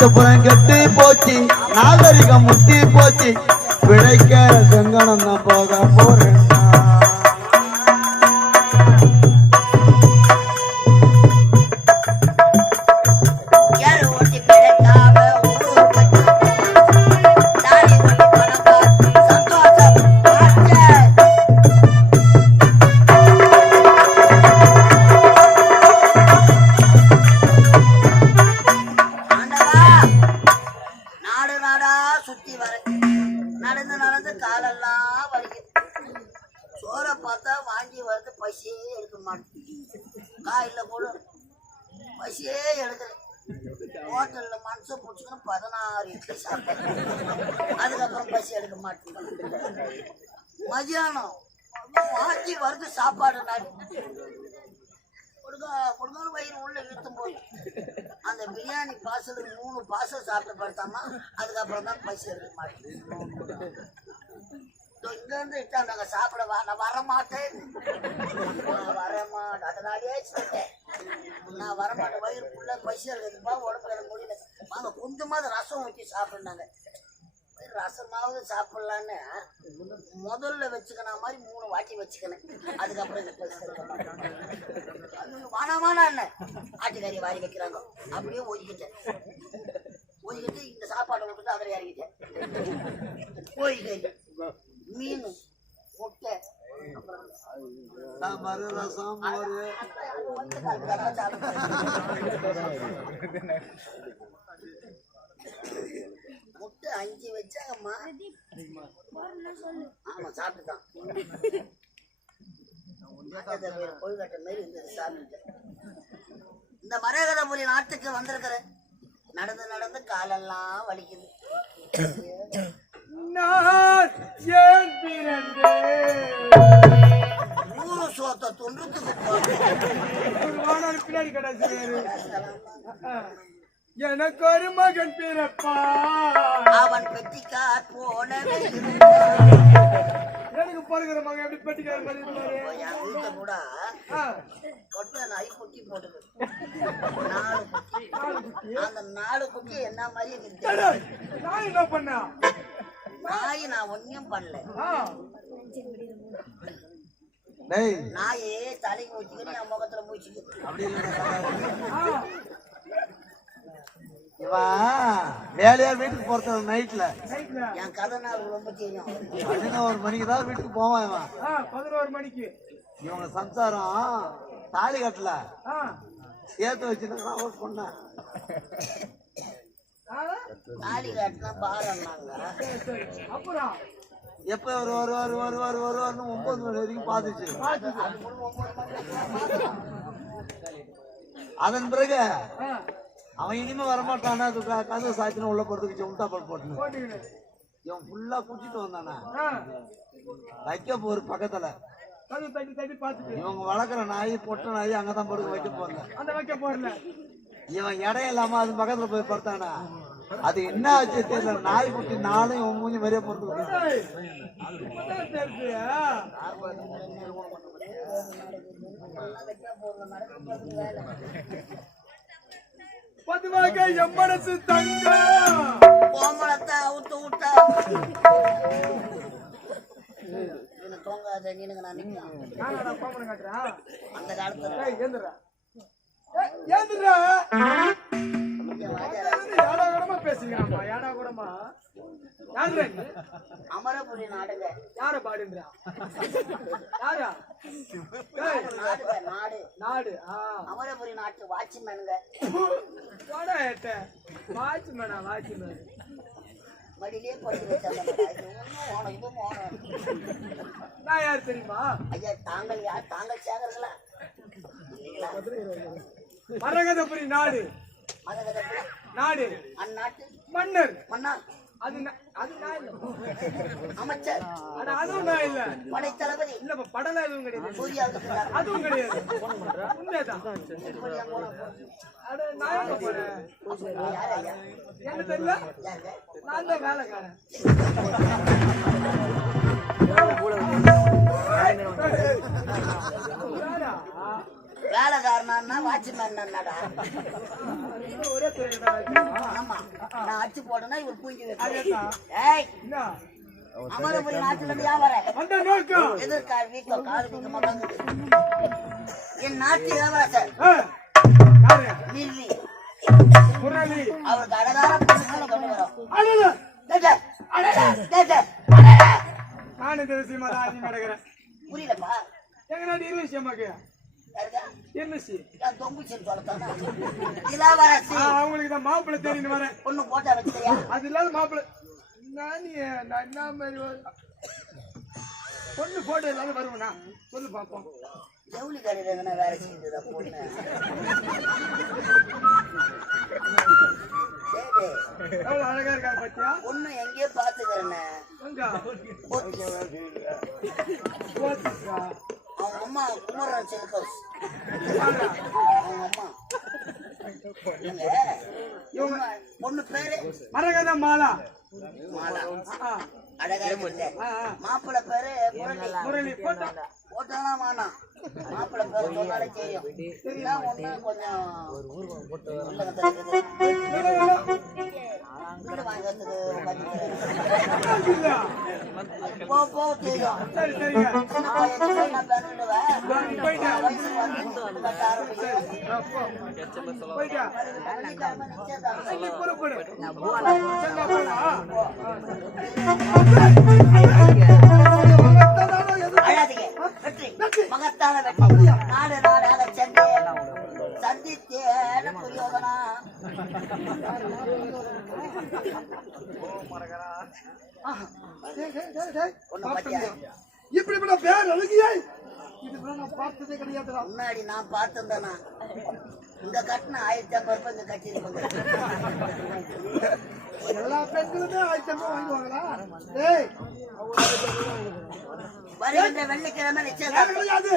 நாட்டுப்புறம் கெட்டு போச்சு. நாகரிகம் முட்டி போச்சு. பதினாறு அதுக்கப்புறம் பசி எடுக்க மாட்டேங்குது மதியானம் வாங்கி வருது சாப்பாடு நாடு கொடுங்க கொடுங்கன்னு வயிறு உள்ள இழுத்தும் போது. அந்த பிரியாணி பார்சல் மூணு பாசல் சாப்பிட்டு படுத்தாமா அதுக்கப்புறம் தான் பசி எடுக்க மாட்டேங்குது. இங்க இருந்து இட்டாங்க சாப்பிட நான் வர மாட்டேன் வர மாட்டேன் அதனாலேயே சொல்லிட்டேன். நான் வரமாட்டேன். வயிறு ஃபுல்லாக பசியாக இருக்குதுப்பா உடம்புல எனக்கு முடியல. வாங்க கொஞ்சமாவது ரசம் ஊற்றி வயிறு ரசமாவது சாப்பிடலான்னு முதல்ல வச்சுக்கணும் மாதிரி மூணு வாட்டி வச்சுக்கினேன். அதுக்கப்புறம் இந்த பசி அது வானா அண்ணன். என்ன ஆட்டுக்கறி வாரி வைக்கிறாங்க. அப்படியே ஒதுக்கிட்டேன் ஒதுக்கிட்டு இந்த சாப்பாடை விட்டுட்டு அதில் இறங்கிட்டேன் கோழிக்கறி மீன் முட்டை அப்புறம் சாம்பார் முட்டை அஞ்சு வச்சாங்கம்மா ஆமா சாப்பிட்டுதான் கொழுக்கட்டை மாரி இருந்தது சாப்பிட்டுட்டேன் இந்த மரகரபுரி நாட்டுக்கு வந்திருக்கிறேன் நடந்து நடந்து காலெல்லாம் வலிக்குது. நான் ஏன் பிறந்தேன் நூறு சோத்தை வானம் பின்னாடி கடைசியாரு எனக்கு ஒரு மகன் பிறப்பா. அவன் பெட்டிக்கார் போனவே எனக்கு பிறகுற மகன் எப்படி பெட்டிக்கார மாதிரி வீட்டுல கூட கொட்டை நாய் குட்டி போட்டுது நாலு குட்டி. அந்த நாலு குட்டி என்ன மாதிரி நான் என்ன பண்ண? நாய் நான் ஒன்னும் பண்ணல. டேய். நாயே தலைக்கு வச்சுக்கிட்டு என் முகத்துல. இவன் வேலையா வீட்டுக்கு போறது நைட்ல. என் கதை ரொம்ப தெரியும். பதினோரு மணிக்கு தான் வீட்டுக்கு போவான் இவன். பதினோரு மணிக்கு. இவங்க சம்சாரம் தாலி கட்டல. ஆ, சேர்த்து வச்சுருக்கான் ஒரு பொண்ண. தாலி காட்டினா பாருன்னாங்க. அப்புறம் எப்ப ஒரு ஒரு ஒரு ஒரு ஒரு ஒரு ஒரு ஒன்பது மணி வரைக்கும் பார்த்துச்சு. அதன் பிறகு அவன் இனிமே வரமாட்டானா அது கதவு சாத்தின உள்ள போறதுக்கு பால் போட்டுன்னு போட்டுக்கிடு. இவன் ஃபுல்லா குடிச்சிட்டு வந்தானா. வைக்க போற பக்கத்துல. இவங்க வளர்க்குற நாய் பொட்ட நாய் அங்கதான் படுக்க வைக்க போறல அந்த வைக்க போறல இவன் இடம் இல்லாம அது பக்கத்துல போய் படுத்தானா. அது என்ன ஆச்சு தெரியல. நாய் குட்டி நானும் இவன் மூஞ்சி மாதிரியே பொறுத்து. பொதுவாக என் மனசு தங்கம் கோமளத்தை அவுத்து விட்டா. தூங்காத நீனுங்க நான் காட்டுறேன். அந்த காலத்துல ஏய், ஏந்துடா. அமரபுரி நாடுங்க. யார பாடுன்றா? யாரா? நாடு நாடு. அமரபுரி நாட்டு வாட்ச்மேனுங்க. வாட்ச்மேனா, வாட்ச்மேன். மடியிலே படுத்து நான் யார் தெரியுமா? ஐயா தாங்கள் யார்? தாங்கள் சேகர்களா? மரகதபுரி நாடு. நாடு. அந்நாட்டு. மன்னர். மன்னா அது அது நான் இல்ல. அமைச்சர். அதுவும் நான் இல்ல. படைத்தளபதி. இல்லப்பா படலாம் எதுவும் கிடையாது. அதுவும் கிடையாது. உண்மைதான். அட நான் எங்க போறேன்? யார் ஐயா என்ன தெரியல? நான் தான் வேலைக்காரன்? வேலைக்காரனா வாட்ச்மேன் என்னடா ஒரே துறையில தான் இருக்கு. ஆமா. நான் அடிச்சு போட்டேன்னா இவர். அதேதான். ஏய். என்ன? அமர போய் நாட்டுல வியாபாரம் எதிர்கால் வீக்கம் கால் வீக்கம் மடங்குது என் நாட்டு யாரு? மில்லி அவருக்கு அழகான பொருட்களை கொண்டு வரோம். அழுது டேய், டேய், டேய், டேய், டேய். நான் இந்த விஷயமா தான் நடக்கிறேன் புரியலப்பா எங்க நாடு இரு விஷயமாக்கு? என்னசி அவங்களுக்கு தான் மாப்பிள்ளை தெரியும் வரேன். பொண்ணு போட்டா வச்சுக்கையா அது இல்லாத மாப்பிள்ளை. நான் நான் என்ன மாதிரி பொண்ணு போட்டோ இல்லாத வருவனா? சொல்லு பாப்போம். ஜவுளி கடையில் எங்கன்னா வேலை செஞ்சதா பொண்ணு எவ்வளவு அழகா இருக்கா பாத்தியா? பொண்ணு எங்கேயோ பாத்துக்கிறேன்னு. அவங்க அம்மா குமரன் செல்கோஸ் பாருடா. அவங்க அம்மா இவங்க பொண்ணு பேரு? மரகத மாலா. மாலா. அழகா. மாப்பிள்ளை பேரு முரளி. முரளி போட்டோ. போட்டானா வேணாம் மாப்பிள்ளை பேரு சொன்னாலே தெரியும். இதுதான் ஒண்ணு கொஞ்சம். வீடு வாங்கறதுக்கு மகத்தான வெற்றி. நாடு நாடாக சென்னை சந்தித்தேன் துரியோதனா. ஒண்ணு பாத்தியா? இப்படிப்பட்ட பேர் அழுகியை இதுவரை நான் பார்த்ததே கிடையாதுடா. முன்னாடி நான் பார்த்திருந்தேனா? இங்க கட்டின ஆயிரத்தி ஐம்பது ரூபாய் இங்க கட்டியிருப்பேங்க எல்லா பெண்களுமே ஆயிரத்தி வாங்குவாங்களா ஏய். வருகின்ற வெள்ளிக்கிழமை நிச்சயதார்த்தம். கிடையாது.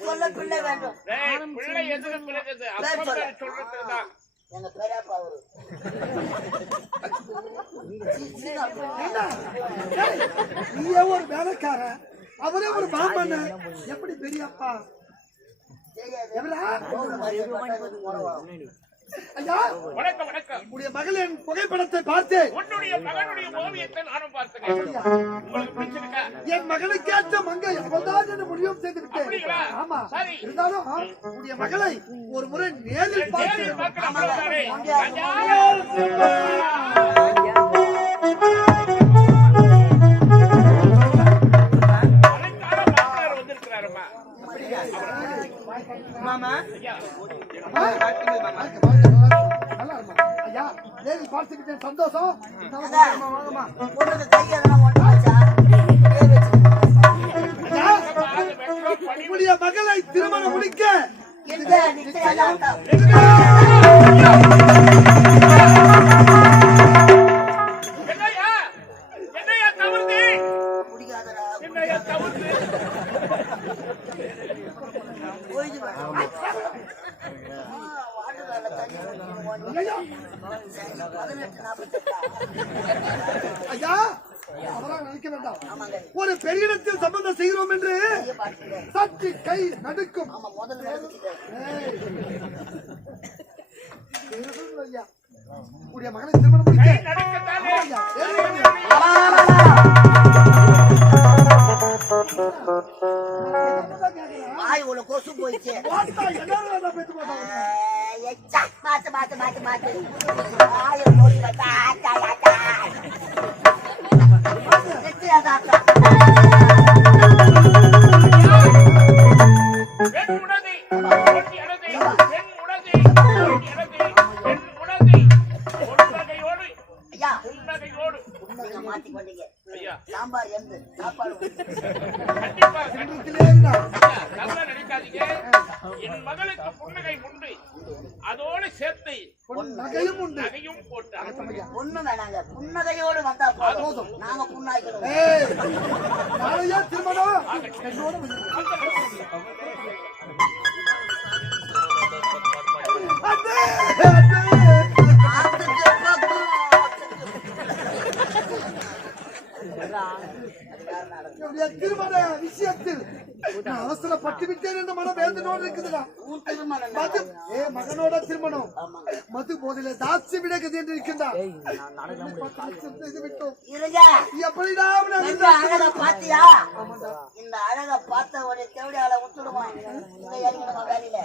சொல்ல பிள்ளை வேண்டும். பிள்ளை எதுக்கு சொல்றதுதான் எங்க பெரியப்பா அவரு நீயே ஒரு வேலைக்காரன். அவரே ஒரு மாமன் எப்படி பெரியப்பா தெரியாது எவ்வளா? கோவில் மரியாதை பண்றதுக்கு முறை வரும். ஐயா வணக்கம் வணக்கம். உடைய மகளின் புகைப்படத்தை பார்த்து. உன்னுடைய மகனுடைய ஓவியத்தை நானும் பார்த்தேன் உங்களுக்கு பிடிச்சிருக்கா? என் மகனுக்கேற்ற மங்கை அவள்தான் என்று முடிவும் செய்து விட்டேன்? ஆமா. இருந்தாலும் உடைய மகளை ஒரு முறை நேரில் பார்த்து பணி உடைய மகளை திருமணம் முடிக்க. ஐயா நினைக்க வேண்டாம். ஒரு பெரிய இடத்தில் சம்பந்தம் செய்கிறோம் என்று சற்று கை நடுக்கும். உடைய மகளை திருமணம் முடிக்க? வாய் உள்ள கொசு போயிடுச்சு. பார்த்தா எல்லாரும் அதான் பேச்சு போட்டாங்க. ஏய், எச்சா, மாத்து மாத்து மாத்து மாத்து வாயை மூடில, தா, தா, என்னுடைய திருமண விஷயத்தில். நான் அவசரப்பட்டு விட்டேன் என்ற மனம் வேதனோடு இருக்குதுடா. உன் திருமணம் மது ஏ மகனோட திருமணம். மது போதில தாட்சி விடக்குது என்று இருங்க. எப்படிடா இந்த அழக பாத்தியா இந்த அழக பார்த்த உடனே தேவடியால விட்டுடுவான் இந்த இறங்கி நம்ம வேலையில.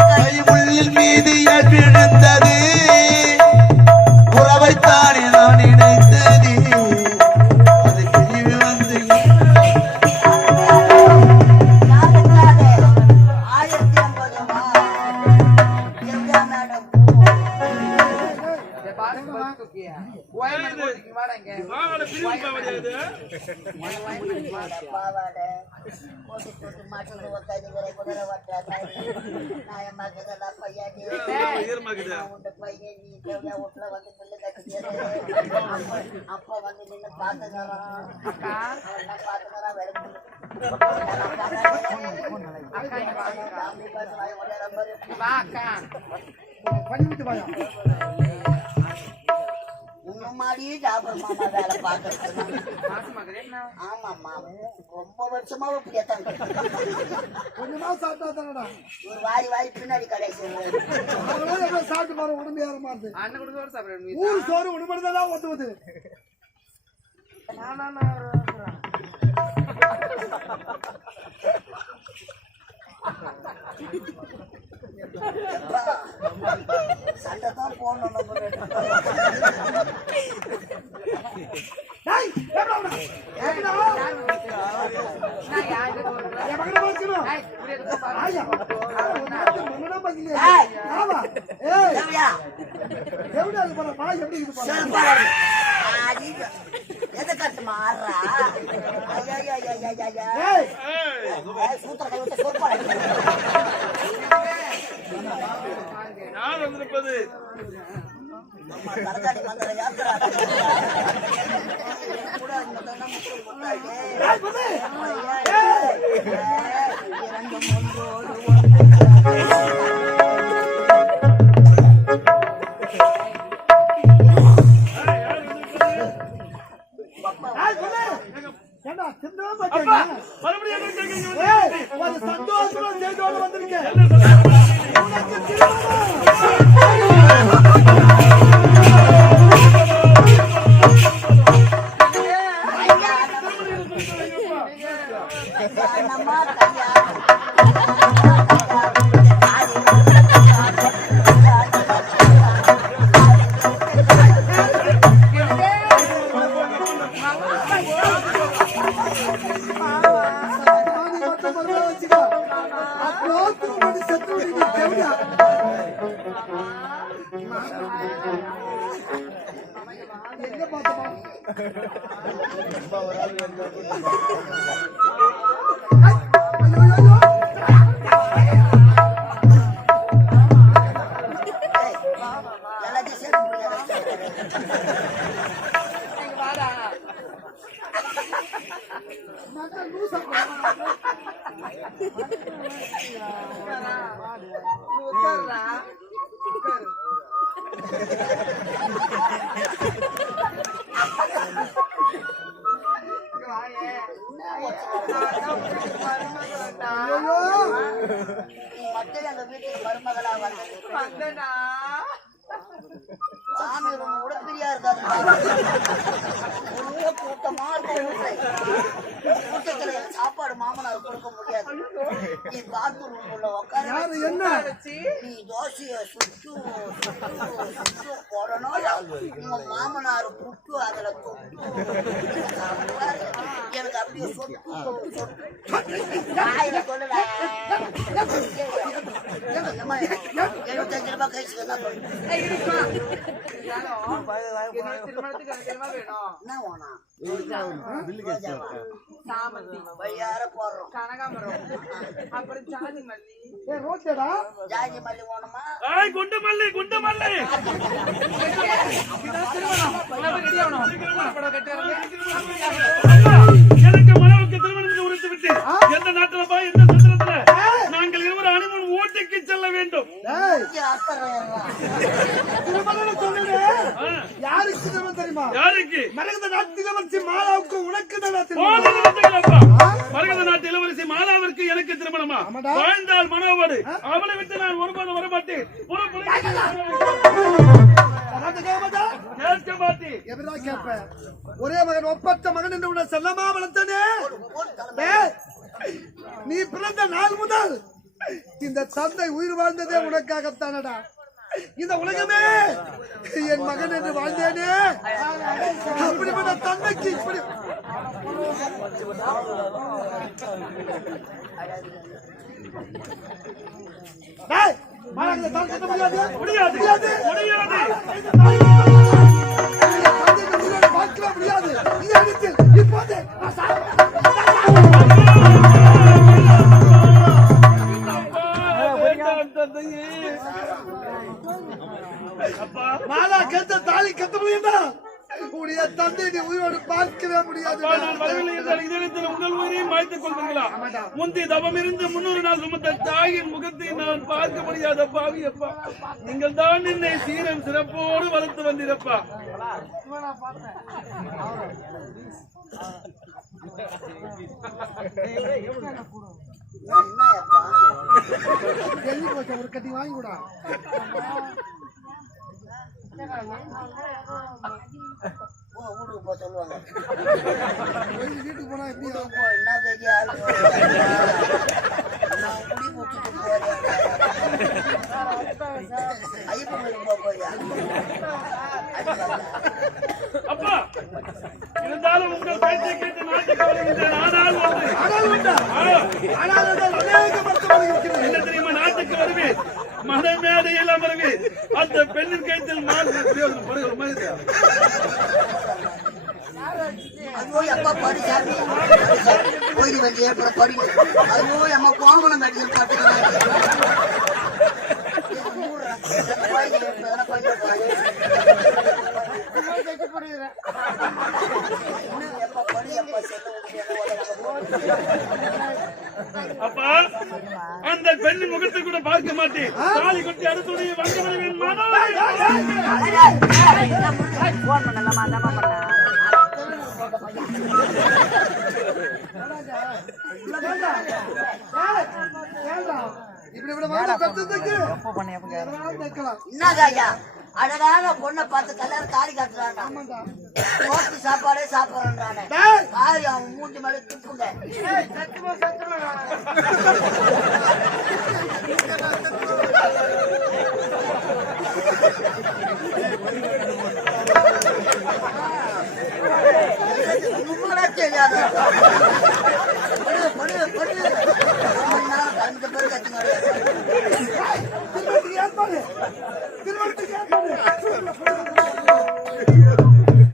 கைமுள்ளில் மீது ஏன் விழுந்தது அப்பா அப்பா வந்து நின்று பாத்துக்கிறான் அவன் பாத்துக்கிறான் வேற பண்ணிவிட்டு மாடியே ஜாபர் மாமா வேலை பார்க்கறது ஆமாம்மா. ரொம்ப வருஷமா இப்படியே தான் கொஞ்சமா சாப்பிட்டா தானடா? ஒரு வாரி வாரி பின்னாடி எவ்வளவு சாப்பிட்டு பாரு உடம்பு ஏற மாறுது ஊரு சோறு உடம்புதான் ஒத்துவது சண்டை தான் அவன? எப்படா? என் மகனை யாத்திரா கூட மட்டும் எங்க வீட்டுக்கு மருமகளா. வந்தனா சாமி ரொம்ப கூட பிரியா இருக்காது. ஒரே கூட்டமா. கூட்டத்துல சாப்பாடு மாமனார் கொடுக்க முடியாது. நீ பாத்ரூம் உள்ள உட்கார யாரு என்ன? நீ தோசைய சுட்டு சுட்டு போடணும். உங்க மாமனார் புட்டு அதுல தொட்டு. எனக்கு அப்படியே சொட்டு சொட்டு. சொல்லல எழுபத்தஞ்சு ரூபாய் கழிச்சு என்ன பண்ணு என்னோட என்ன வழியார போடுறோம் கனகாமரம் அப்புறம் ஜாதி மல்லி ரோட்டடா ஜாதி மல்லி குண்டு மல்லி. குண்டு மல்லி எனக்கு மனவுக்கு திருமணம் விட்டு எந்த போய் எந்த செல்ல வேண்டும். யாருக்கு திருமணம் தெரியுமா? யாருக்கு? மரகத நாட்டு இளவரசி மாலாவுக்கு உனக்கு. மரகத நாட்டு இளவரசி மாலாவிற்கு எனக்கு திருமணமா. வாழ்ந்தால் மனோவோடு. அவளை விட்டு நான் ஒருபோதும் வரமாட்டேன். ஒரே மகன் ஒப்பற்ற மகன் என்று உன்னை செல்லமா வளர்த்தனே? நீ பிறந்த நாள் முதல் இந்த தந்தை உயிர் வாழ்ந்ததே உனக்காகத்தானடா. இந்த உலகமே என் மகன் என்று வாழ்ந்தேனே. அப்படிப்பட்ட தந்தைக்கு இப்படி முடியாது. முடியாது. முடியாது. முடியாது. முடியாது இப்போது மாலா கத்த தாலி கட்ட முடியுமா உடைய தந்தை நீ உயிரோடு பார்க்கவே முடியாது உங்கள் உயிரையும் மாய்த்துக் கொள்வீங்களா முந்தி தவம் இருந்து முன்னூறு நாள் சுமந்த தாயின் முகத்தை நான் பார்க்க முடியாத பாவி அப்பா நீங்கள் தான் என்னை சீரம் சிறப்போடு வளர்த்து வந்தீரப்பா என்னப்பா? டெல்லி போச்சு ஒரு கட்டி வாங்கி கூட வீட்டுக்கு போ சொல்லுவாங்க வீட்டுக்கு போனா எப்படி என்ன பெரிய நான் முடிச்சுட்டு போறேன் ஐயப்பன் போக அப்பா இருந்தாலும் உங்கள் பேச்சை கேட்டு நாட்டுக்கு வருகின்றேன். ஆனால் என்ன தெரியுமா நாட்டுக்கு வருவேன் மத மேடையில் அமர்வேன் அந்த பெண்ணின் கைத்தில் மால் ஐயோ அப்பா படி சாமி. வந்து ஏற்பட படி ஐயோ அம்மா கோமணம் கட்டியல் பாட்டுக்கிறாங்க அப்பா அந்த பெண்ணின் முகத்தை கூட பார்க்க மாட்டேன். தாலி கொட்டி அடுத்துடைய வந்து வருவேன் வேண்டாம். இப்படி இப்படி வாங்க பெற்றதுக்கு எதனாலும் என்னதாயா அழகான பொண்ணை பார்த்து கல்யாணம் தாலி ஆமாண்டா. ஹோட்டல் சாப்பாடே சாப்பிடுறான் டேய், காரி அவன் மூஞ்சி மேல துப்புங்க தெரியாத. கலந்துட்டு பேர்? கத்துங்க Yeah.